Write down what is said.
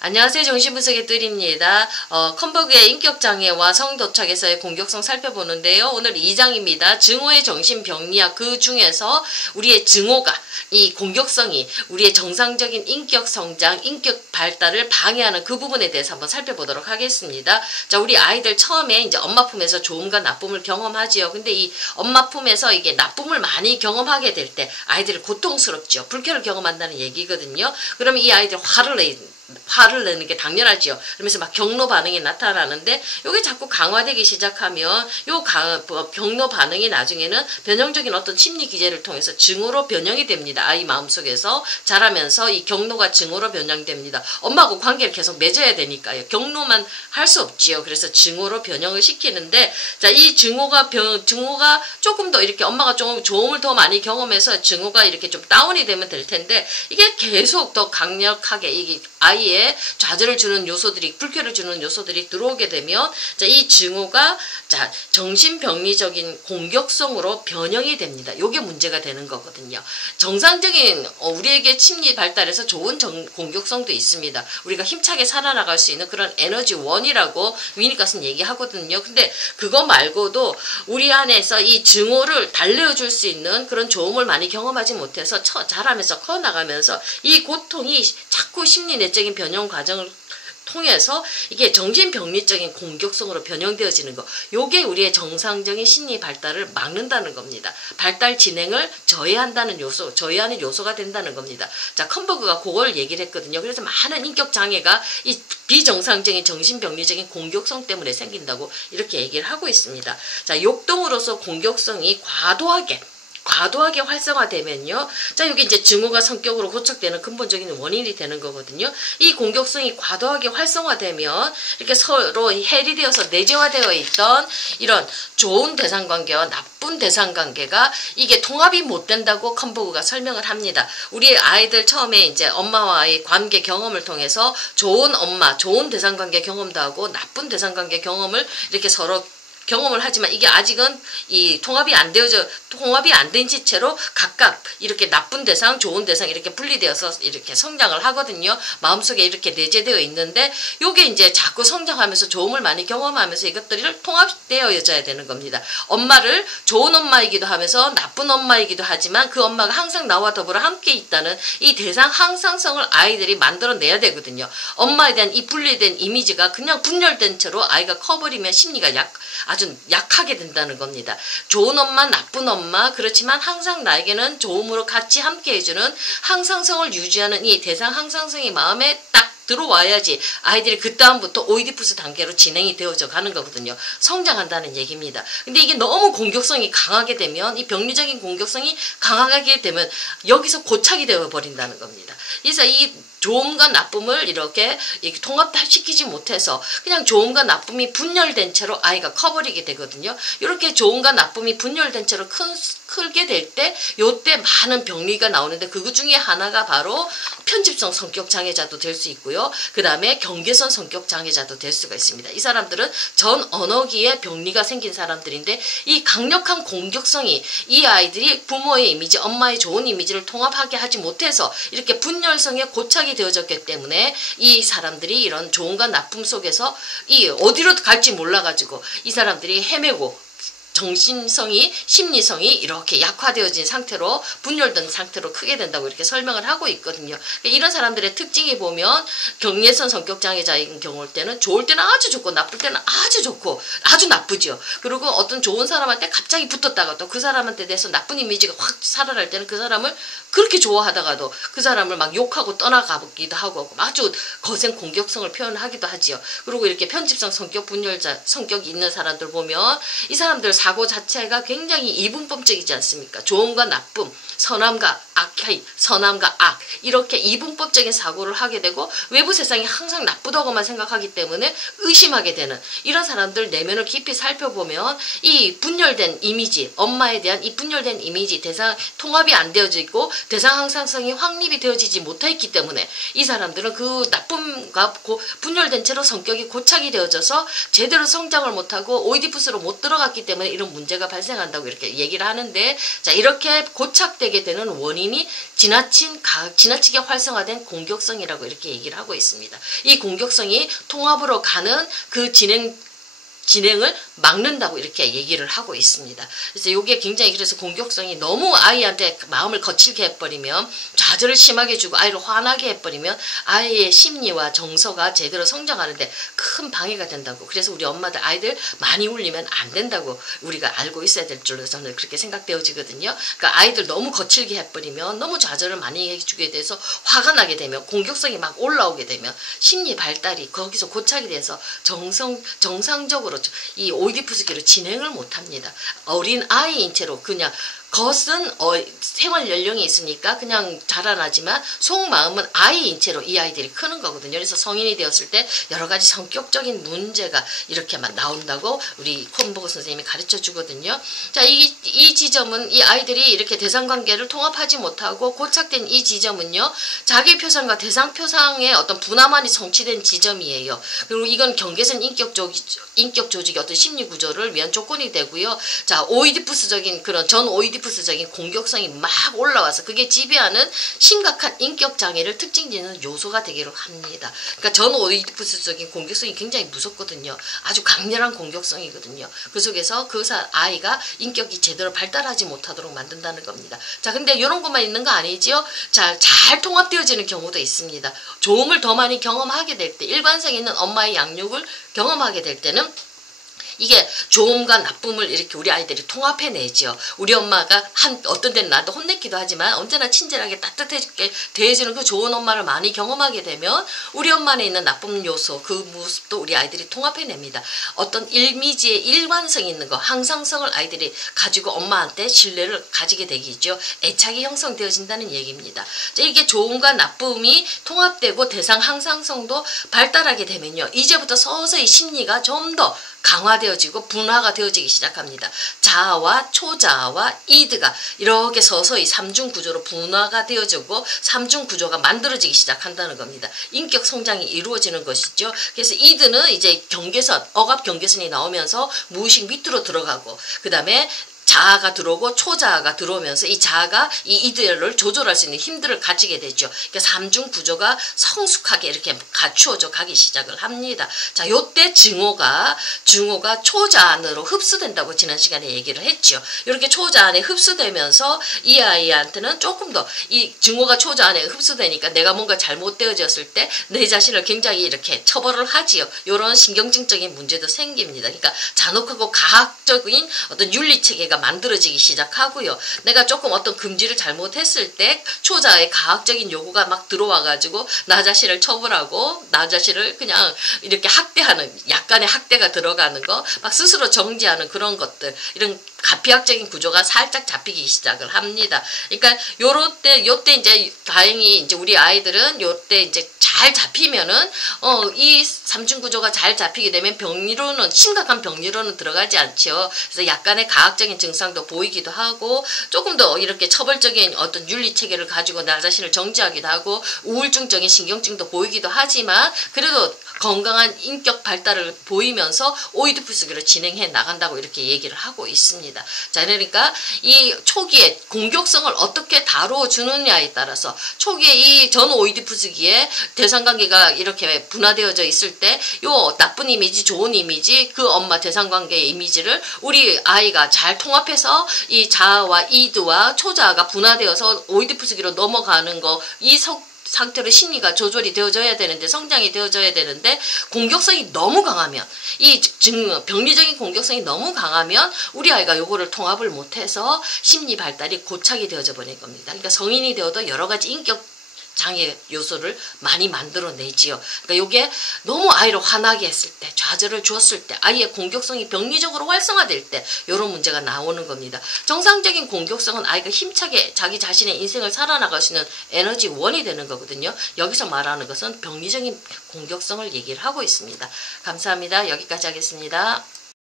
안녕하세요. 정신분석의 뜰입니다. 컴버그의 인격장애와 성도착에서의 공격성 살펴보는데요. 오늘 2장입니다. 증오의 정신병리학, 그 중에서 우리의 증오가, 이 공격성이 우리의 정상적인 인격 성장, 인격 발달을 방해하는 그 부분에 대해서 한번 살펴보도록 하겠습니다. 자, 우리 아이들 처음에 이제 엄마 품에서 좋음과 나쁨을 경험하지요. 근데 이 엄마 품에서 이게 나쁨을 많이 경험하게 될 때 아이들이 고통스럽죠. 불쾌를 경험한다는 얘기거든요. 그러면 이 아이들 화를 내는 게 당연하지요. 그러면서 막 경로 반응이 나타나는데 요게 자꾸 강화되기 시작하면 요 경로 반응이 나중에는 변형적인 어떤 심리 기제를 통해서 증오로 변형이 됩니다. 아이 마음속에서 자라면서 이 경로가 증오로 변형됩니다. 엄마하고 관계를 계속 맺어야 되니까요. 경로만 할 수 없지요. 그래서 증오로 변형을 시키는데, 자, 이 증오가 조금 더 이렇게 엄마가 좀 좋음을 더 많이 경험해서 증오가 이렇게 좀 다운이 되면 될 텐데, 이게 계속 더 강력하게 이게 아이의 좌절을 주는 요소들이, 불쾌를 주는 요소들이 들어오게 되면, 자, 이 증오가, 자, 정신병리적인 공격성으로 변형이 됩니다. 요게 문제가 되는 거거든요. 정상적인, 우리에게 심리 발달에서 좋은 공격성도 있습니다. 우리가 힘차게 살아나갈 수 있는 그런 에너지 원이라고 위니까스는 얘기하거든요. 근데 그거 말고도 우리 안에서 이 증오를 달래줄 수 있는 그런 좋음을 많이 경험하지 못해서 자라면서 커나가면서 이 고통이 자꾸 심리 내적인 변형 과정을 통해서 이게 정신병리적인 공격성으로 변형되어지는 거, 요게 우리의 정상적인 심리 발달을 막는다는 겁니다. 발달 진행을 저해한다는 요소, 저해하는 요소가 된다는 겁니다. 자, 컴버그가 그걸 얘기를 했거든요. 그래서 많은 인격 장애가 이 비정상적인 정신병리적인 공격성 때문에 생긴다고 이렇게 얘기를 하고 있습니다. 자, 욕동으로서 공격성이 과도하게 활성화되면요. 자, 여기 이제 증오가 성격으로 고착되는 근본적인 원인이 되는 거거든요. 이 공격성이 과도하게 활성화되면 이렇게 서로 해리 되어서 내재화되어 있던 이런 좋은 대상관계와 나쁜 대상관계가 이게 통합이 못 된다고 컴버그가 설명을 합니다. 우리 아이들 처음에 이제 엄마와의 관계 경험을 통해서 좋은 엄마, 좋은 대상관계 경험도 하고 나쁜 대상관계 경험을 이렇게 서로 경험을 하지만 이게 아직은 이 통합이 안 된 지체로 각각 이렇게 나쁜 대상, 좋은 대상 이렇게 분리되어서 이렇게 성장을 하거든요. 마음속에 이렇게 내재되어 있는데 요게 이제 자꾸 성장하면서 좋음을 많이 경험하면서 이것들이 통합되어져야 되는 겁니다. 엄마를 좋은 엄마이기도 하면서 나쁜 엄마이기도 하지만 그 엄마가 항상 나와 더불어 함께 있다는 이 대상 항상성을 아이들이 만들어내야 되거든요. 엄마에 대한 이 분리된 이미지가 그냥 분열된 채로 아이가 커버리면 심리가 아주 약하게 된다는 겁니다. 좋은 엄마, 나쁜 엄마, 그렇지만 항상 나에게는 좋음으로 같이 함께 해주는 항상성을 유지하는 이 대상 항상성이 마음에 딱 들어와야지 아이들이 그 다음부터 오이디푸스 단계로 진행이 되어져 가는 거거든요. 성장한다는 얘기입니다. 근데 이게 너무 공격성이 강하게 되면, 이 병리적인 공격성이 강하게 되면 여기서 고착이 되어 버린다는 겁니다. 그래서 이 좋음과 나쁨을 이렇게 통합시키지 못해서 그냥 좋음과 나쁨이 분열된 채로 아이가 커버리게 되거든요. 이렇게 좋음과 나쁨이 분열된 채로 크게 될 때 요때 많은 병리가 나오는데 그 중에 하나가 바로 편집성 성격 장애자도 될 수 있고요. 그 다음에 경계선 성격 장애자도 될 수가 있습니다. 이 사람들은 전 언어기에 병리가 생긴 사람들인데 이 강력한 공격성이 이 아이들이 부모의 이미지, 엄마의 좋은 이미지를 통합하게 하지 못해서 이렇게 분열성에 고착이 되어졌기 때문에 이 사람들이 이런 좋음과 나쁨 속에서 이 어디로 갈지 몰라가지고 이 사람들이 헤매고 정신성이, 심리성이 이렇게 약화되어진 상태로, 분열된 상태로 크게 된다고 이렇게 설명을 하고 있거든요. 이런 사람들의 특징이 보면 경계선 성격장애자인 경우일 때는 좋을 때는 아주 좋고 나쁠 때는 아주 좋고 아주 나쁘죠. 그리고 어떤 좋은 사람한테 갑자기 붙었다가 또 그 사람한테 대해서 나쁜 이미지가 확 살아날 때는 그 사람을 그렇게 좋아하다가도 그 사람을 막 욕하고 떠나가기도 하고 아주 거센 공격성을 표현하기도 하지요. 그리고 이렇게 편집성 성격 분열자 성격이 있는 사람들 보면 이 사람들 사고 자체가 굉장히 이분법적이지 않습니까? 좋음과 나쁨, 선함과 악 이렇게 이분법적인 사고를 하게 되고 외부 세상이 항상 나쁘다고만 생각하기 때문에 의심하게 되는 이런 사람들 내면을 깊이 살펴보면 이 분열된 이미지, 엄마에 대한 이 분열된 이미지, 대상 통합이 안 되어져 있고 대상 항상성이 확립이 되어지지 못했기 때문에 이 사람들은 그 나쁨과 분열된 채로 성격이 고착이 되어져서 제대로 성장을 못하고 오이디푸스로 못 들어갔기 때문에 이런 문제가 발생한다고 이렇게 얘기를 하는데, 자, 이렇게 고착되게 되는 원인 이미 지나치게 활성화된 공격성이라고 이렇게 얘기를 하고 있습니다. 이 공격성이 통합으로 가는 그 진행을 막는다고 이렇게 얘기를 하고 있습니다. 그래서 이게 굉장히 그래서 공격성이 너무 아이한테 마음을 거칠게 해버리면 좌절을 심하게 주고 아이를 화나게 해버리면 아이의 심리와 정서가 제대로 성장하는데 큰 방해가 된다고. 그래서 우리 엄마들 아이들 많이 울리면 안 된다고 우리가 알고 있어야 될 줄로 저는 그렇게 생각되어지거든요. 그러니까 아이들 너무 거칠게 해버리면 너무 좌절을 많이 해주게 돼서 화가 나게 되면 공격성이 막 올라오게 되면 심리 발달이 거기서 고착이 돼서 정상적으로 이 오이디푸스기로 진행을 못합니다. 어린 아이인 채로 그냥 겉은 생활 연령이 있으니까 그냥 자라나지만 속마음은 아이인 채로 이 아이들이 크는 거거든요. 그래서 성인이 되었을 때 여러 가지 성격적인 문제가 이렇게만 나온다고 우리 콤보그 선생님이 가르쳐 주거든요. 자, 이 지점은 이 아이들이 이렇게 대상관계를 통합하지 못하고 고착된 이 지점은요. 자기 표상과 대상 표상의 어떤 분화만이 성취된 지점이에요. 그리고 이건 경계선 인격 조직의 어떤 심리 구조를 위한 조건이 되고요. 자, 오이디푸스적인 그런 전 오이디푸스적인 공격성이 막 올라와서 그게 지배하는 심각한 인격 장애를 특징짓는 요소가 되기를 합니다. 그러니까 전 오이디푸스적인 공격성이 굉장히 무섭거든요. 아주 강렬한 공격성이거든요. 그 속에서 그 아이가 인격이 제대로 발달하지 못하도록 만든다는 겁니다. 자, 근데 이런 것만 있는 거 아니지요? 자, 잘 통합되어지는 경우도 있습니다. 좋음을 더 많이 경험하게 될 때, 일관성 있는 엄마의 양육을 경험하게 될 때는 이게 좋음과 나쁨을 이렇게 우리 아이들이 통합해내죠. 우리 엄마가 어떤 데는 나도 혼냈기도 하지만 언제나 친절하게 따뜻하게 대해주는 그 좋은 엄마를 많이 경험하게 되면 우리 엄마 안에 있는 나쁜 요소 그 모습도 우리 아이들이 통합해냅니다. 어떤 이미지의 일관성 있는 거 항상성을 아이들이 가지고 엄마한테 신뢰를 가지게 되겠죠. 애착이 형성되어진다는 얘기입니다. 자, 이게 좋음과 나쁨이 통합되고 대상 항상성도 발달하게 되면요. 이제부터 서서히 심리가 좀 더 강화되어지고 분화가 되어지기 시작합니다. 자아와 초자아와 이드가 이렇게 서서히 삼중 구조로 분화가 되어지고 삼중 구조가 만들어지기 시작한다는 겁니다. 인격 성장이 이루어지는 것이죠. 그래서 이드는 이제 경계선, 억압 경계선이 나오면서 무의식 밑으로 들어가고 그 다음에 자아가 들어오고 초자아가 들어오면서 이 자아가 이 이들을 조절할 수 있는 힘들을 가지게 되죠. 그러니까 삼중 구조가 성숙하게 이렇게 갖추어져 가기 시작을 합니다. 자, 요때 증오가 초자 안으로 흡수된다고 지난 시간에 얘기를 했죠. 이렇게 초자 안에 흡수되면서 이 아이한테는 조금 더 이 증오가 초자 안에 흡수되니까 내가 뭔가 잘못되어졌을 때 내 자신을 굉장히 이렇게 처벌을 하지요. 이런 신경증적인 문제도 생깁니다. 그러니까 잔혹하고 가학적인 어떤 윤리체계가 만들어지기 시작하고요. 내가 조금 어떤 금지를 잘못했을 때 초자의 가학적인 요구가 막 들어와가지고 나 자신을 처벌하고 나 자신을 그냥 이렇게 학대하는 약간의 학대가 들어가는 거 막 스스로 정지하는 그런 것들 이런 가피학적인 구조가 살짝 잡히기 시작을 합니다. 그러니까 요때 이제 다행히 이제 우리 아이들은 요때 이제 잘 잡히면은 이 삼중 구조가 잘 잡히게 되면 심각한 병리로는 들어가지 않죠. 그래서 약간의 가학적인 증상도 보이기도 하고 조금 더 이렇게 처벌적인 어떤 윤리 체계를 가지고 나 자신을 정지하기도 하고 우울증적인 신경증도 보이기도 하지만 그래도 건강한 인격 발달을 보이면서 오이디푸스기로 진행해 나간다고 이렇게 얘기를 하고 있습니다. 자, 그러니까 이 초기에 공격성을 어떻게 다루어 주느냐에 따라서 초기에 이 전 오이디푸스기에 대상관계가 이렇게 분화되어져 있을 때 요 나쁜 이미지 좋은 이미지 그 엄마 대상관계의 이미지를 우리 아이가 잘 통합해서 이 자아와 이드와 초자아가 분화되어서 오이디푸스기로 넘어가는 거 이 상태로 심리가 조절이 되어져야 되는데 성장이 되어져야 되는데 공격성이 너무 강하면 이 병리적인 공격성이 너무 강하면 우리 아이가 요거를 통합을 못해서 심리 발달이 고착이 되어져 버린 겁니다. 그러니까 성인이 되어도 여러 가지 인격 장애 요소를 많이 만들어내지요. 그러니까 요게 너무 아이를 화나게 했을 때, 좌절을 주었을 때, 아이의 공격성이 병리적으로 활성화될 때 이런 문제가 나오는 겁니다. 정상적인 공격성은 아이가 힘차게 자기 자신의 인생을 살아나갈 수 있는 에너지원이 되는 거거든요. 여기서 말하는 것은 병리적인 공격성을 얘기를 하고 있습니다. 감사합니다. 여기까지 하겠습니다.